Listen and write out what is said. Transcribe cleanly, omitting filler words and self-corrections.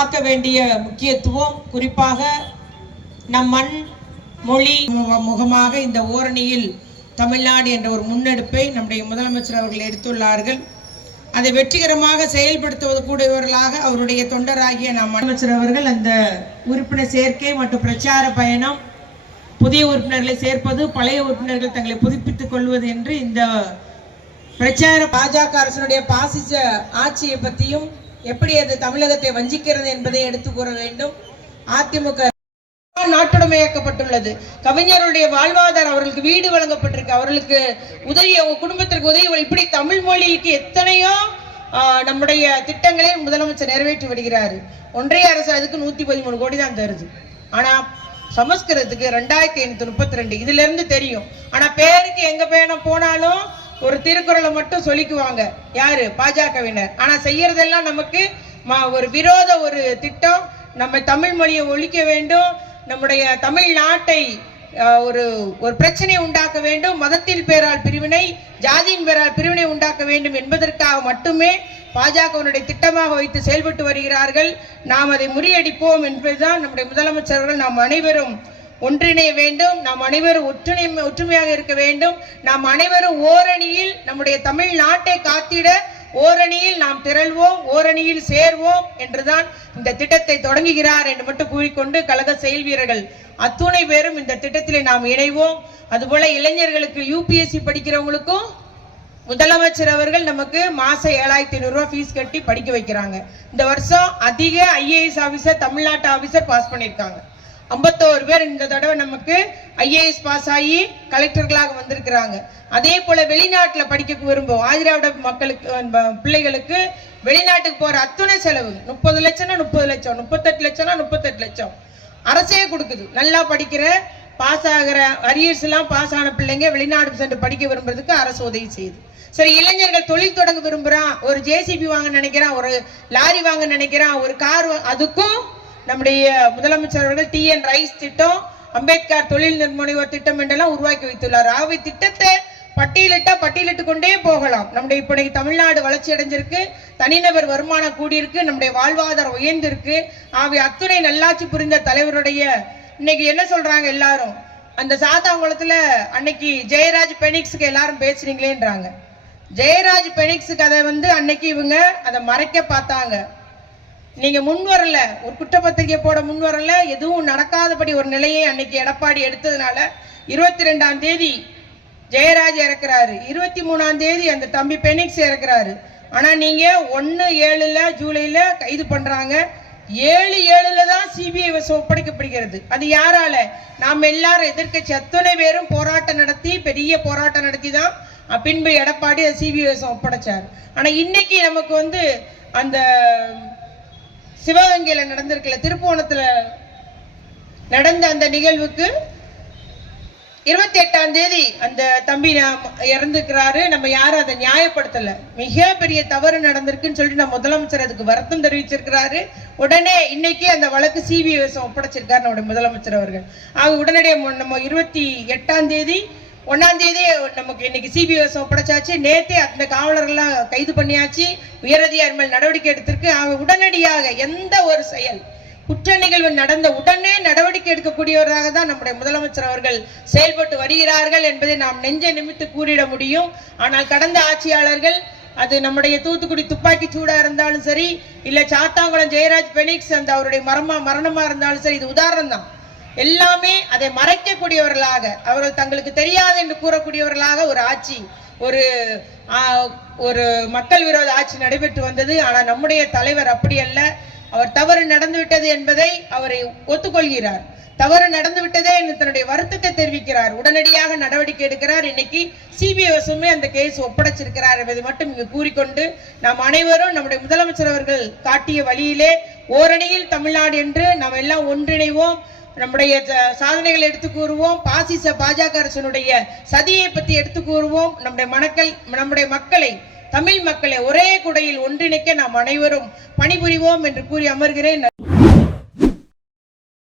காக்க வேண்டிய முக்கியத்துவம், குறிப்பாக நம் மண் மொழி முகமாக இந்த ஓரணியில் தமிழ்நாடு என்ற ஒரு முன்னெடுப்பை நம்முடைய முதலமைச்சர் அவர்கள் எடுத்துள்ளார்கள். அதை வெற்றிகரமாக செயல்படுத்துவது கூடியவர்களாக அவருடைய தொண்டராகிய நம் முதலமைச்சர் அவர்கள் அந்த உறுப்பினர் சேர்க்கை மற்றும் பிரச்சார பயணம், புதிய உறுப்பினர்களை சேர்ப்பது, பழைய உறுப்பினர்கள் தங்களை புதுப்பித்துக் கொள்வது என்று இந்த பிரச்சார பாஜக அரசனுடைய பாசிச ஆட்சியை பற்றியும் எப்படி அது தமிழகத்தை வஞ்சிக்கிறது என்பதை எடுத்து கூற வேண்டும். அதிமுக நாட்டுடைமையாக்கப்பட்டுள்ளது. கவிஞருடைய வாழ்வாதாரம், அவர்களுக்கு வீடு வழங்கப்பட்டிருக்கு, அவர்களுக்கு உதவி, அவங்க குடும்பத்திற்கு உதவி, இப்படி தமிழ் மொழிக்கு எத்தனையோ நம்முடைய திட்டங்களை முதலமைச்சர் நிறைவேற்றி வருகிறார். ஒன்றிய அரசு அதுக்கு 113 கோடி தான் தருது. ஆனா சமஸ்கிருதத்துக்கு 2532. இதுல இருந்து தெரியும். ஆனா பேருக்கு எங்க போனாலும் ஒரு திருக்குறளை மட்டும் சொல்லிக்குவாங்க யாரு, பாஜகவினர். ஆனா செய்யறதெல்லாம் நமக்கு ஒரு விரோத ஒரு திட்டம். நம்ம தமிழ் மொழியை ஒழிக்க வேண்டும், நம்முடைய தமிழ்நாட்டை ஒரு பிரச்சனையை உண்டாக்க வேண்டும், மதத்தின் பேரால் பிரிவினை, ஜாதியின் பேரால் பிரிவினை உண்டாக்க வேண்டும் என்பதற்காக மட்டுமே பாஜகவினுடைய திட்டமாக வைத்து செயல்பட்டு வருகிறார்கள். நாம் அதை முறியடிப்போம் என்பதுதான் நம்முடைய முதலமைச்சர்கள். நாம் அனைவரும் ஒன்றிணைய வேண்டும், நாம் அனைவரும் ஒற்றுமையாக இருக்க வேண்டும், நாம் அனைவரும் ஓரணியில் நம்முடைய தமிழ்நாட்டை காத்திட ஓரணியில் நாம் திரள்வோம், ஓரணியில் சேர்வோம் என்றுதான் இந்த திட்டத்தை தொடங்குகிறார் என்று மட்டும் கூறிக்கொண்டு, கழக செயல் வீரர்கள் அத்துணை பேரும் இந்த திட்டத்திலே நாம் இணைவோம். அதுபோல இளைஞர்களுக்கு UPSC படிக்கிறவங்களுக்கும் முதலமைச்சர் அவர்கள் நமக்கு மாசம் 7500 ரூபாய் ஃபீஸ் கட்டி படிக்க வைக்கிறாங்க. இந்த வருஷம் அதிக IAS ஆபீசர், தமிழ்நாட்டு ஆபீசர் பாஸ் பண்ணியிருக்காங்க. 51 பேர் இந்த தடவை நமக்கு IAS பாஸ் ஆகி கலெக்டர்களாக வந்திருக்கிறாங்க. அதே போல வெளிநாட்டில் படிக்க விரும்பும் ஆதிராவிட மக்களுக்கு, பிள்ளைகளுக்கு வெளிநாட்டுக்கு போற அத்துணை செலவு 30 லட்சம்னா 30 லட்சம், 38 லட்சம்னா 38 லட்சம் அரசே கொடுக்குது. நல்லா படிக்கிற, பாஸ் ஆகிற, அரியர்ஸ் எல்லாம் பாஸ் ஆன பிள்ளைங்க வெளிநாடு சென்று படிக்க விரும்புறதுக்கு அரசு உதவி செய்யுது. சரி, இளைஞர்கள் தொழில் தொடங்க விரும்புறான், ஒரு JCB வாங்க நினைக்கிறான், ஒரு லாரி வாங்க நினைக்கிறான், ஒரு கார், அதுக்கும் நம்முடைய முதலமைச்சர் அவர்கள் TN ரைஸ் திட்டம், அம்பேத்கர் தொழில் முனைவோர் திட்டம் என்றெல்லாம் உருவாக்கி வைத்துள்ளார். ஆகவே திட்டத்தை பட்டியலிட்டு கொண்டே போகலாம். நம்முடைய இப்ப தமிழ்நாடு வளர்ச்சி அடைஞ்சிருக்கு, தனிநபர் வருமானம் கூடியிருக்கு, நம்முடைய வாழ்வாதாரம் உயர்ந்திருக்கு. ஆகவே அத்துணை நல்லாட்சி புரிந்த தலைவருடைய இன்னைக்கு என்ன சொல்றாங்க எல்லாரும், அந்த சாத்தாங்குளத்துல அன்னைக்கு ஜெயராஜ் பெனிக்ஸுக்கு எல்லாரும் பேசுறீங்களேன்றாங்க. ஜெயராஜ் பெனிக்ஸுக்கு அதை அன்னைக்கு இவங்க அதை மறைக்க பார்த்தாங்க. நீங்க முன் வரல, ஒரு குற்றப்பத்திரிகை போட முன் வரல, எதுவும் நடக்காதபடி ஒரு நிலையை அன்னைக்கு எடப்பாடி எடுத்ததுனால 22ஆம் தேதி ஜெயராஜ் இறக்குறாரு, 23ஆம் தேதி அந்த தம்பி பெனிக்ஸ் இறக்குறாரு. ஆனா நீங்க 1/7 ஜூலைல கைது பண்றாங்க. 7/7 தான் CBI ஒப்படைக்கப்படுகிறது. அது யாரால? நாம் எல்லாரும் எதிர்க்கட்சி அத்தனை பேரும் போராட்டம் நடத்தி, பெரிய போராட்டம் நடத்தி தான் பின்பு எடப்பாடி CBI ஒப்படைச்சார். ஆனா இன்னைக்கு நமக்கு அந்த சிவகங்கையில நடந்திருக்கல, திருப்போணத்துல நடந்த அந்த நிகழ்வுக்கு 28ஆம் தேதி அந்த தம்பி இறந்துக்கிறாரு. நம்ம யாரும் அதை நியாயப்படுத்தல. மிக பெரிய தவறு நடந்திருக்குன்னு சொல்லிட்டு நம்ம முதலமைச்சர் அதுக்கு வருத்தம் தெரிவிச்சிருக்கிறாரு. உடனே இன்னைக்கு அந்த வழக்கு CBI ஒப்படைச்சிருக்காரு நம்முடைய முதலமைச்சர் அவர்கள். ஆக உடனடியாக நம்ம 28ஆம் தேதி 1ஆம் தேதி நமக்கு இன்னைக்கு CBI ஒப்படைச்சாச்சு. நேத்தே அந்த காவலர்கள்லாம் கைது பண்ணியாச்சு, உயரதிகாரி மேல் நடவடிக்கை எடுத்திருக்கு. ஆக உடனடியாக எந்த ஒரு செயல் குற்ற நிகழ்வு நடந்த உடனே நடவடிக்கை எடுக்கக்கூடியவராக தான் நம்முடைய முதலமைச்சர் அவர்கள் செயல்பட்டு வருகிறார்கள் என்பதை நாம் நெஞ்ச நிமித்து கூறிட முடியும். ஆனால் கடந்த ஆட்சியாளர்கள், அது நம்முடைய தூத்துக்குடி துப்பாக்கி சூடா இருந்தாலும் சரி, இல்ல சாத்தாங்குளம் ஜெயராஜ் பெனிக்ஸ் அந்த அவருடைய மரணமா இருந்தாலும் சரி, இது உதாரணம் தான். எல்லாமே அதை மறைக்கக்கூடியவர்களாக, அவர்கள் தங்களுக்கு தெரியாது என்று கூறக்கூடியவர்களாக ஒரு ஆட்சி, ஒரு மக்கள் விரோத ஆட்சி நடைபெற்று வந்தது. ஆனால் நம்முடைய தலைவர் அப்படி அல்ல. அவர் தவறு நடந்துவிட்டது என்பதை அவரை ஒத்துக்கொள்கிறார். தவறு நடந்துவிட்டதே என்று தன்னுடைய வருத்தத்தை தெரிவிக்கிறார். உடனடியாக நடவடிக்கை எடுக்கிறார். இன்னைக்கு CBI அந்த கேஸ் ஒப்படைச்சிருக்கிறார் என்பதை மட்டும் இங்கு கூறிக்கொண்டு, நாம் அனைவரும் நம்முடைய முதலமைச்சர் அவர்கள் காட்டிய வழியிலே ஓரணியில் தமிழ்நாடு என்று நாம் எல்லாம் ஒன்றிணைவோம். நம்முடைய சாதனைகளை எடுத்து கூறுவோம். பாசிச பாஜக அரசனுடைய சதியை பற்றி எடுத்து கூறுவோம். நம்முடைய மக்களை, தமிழ் மக்களை ஒரே குடையில் ஒன்றிணைக்க நாம் அனைவரும் பணிபுரிவோம் என்று கூறி அமர்கிறேன்.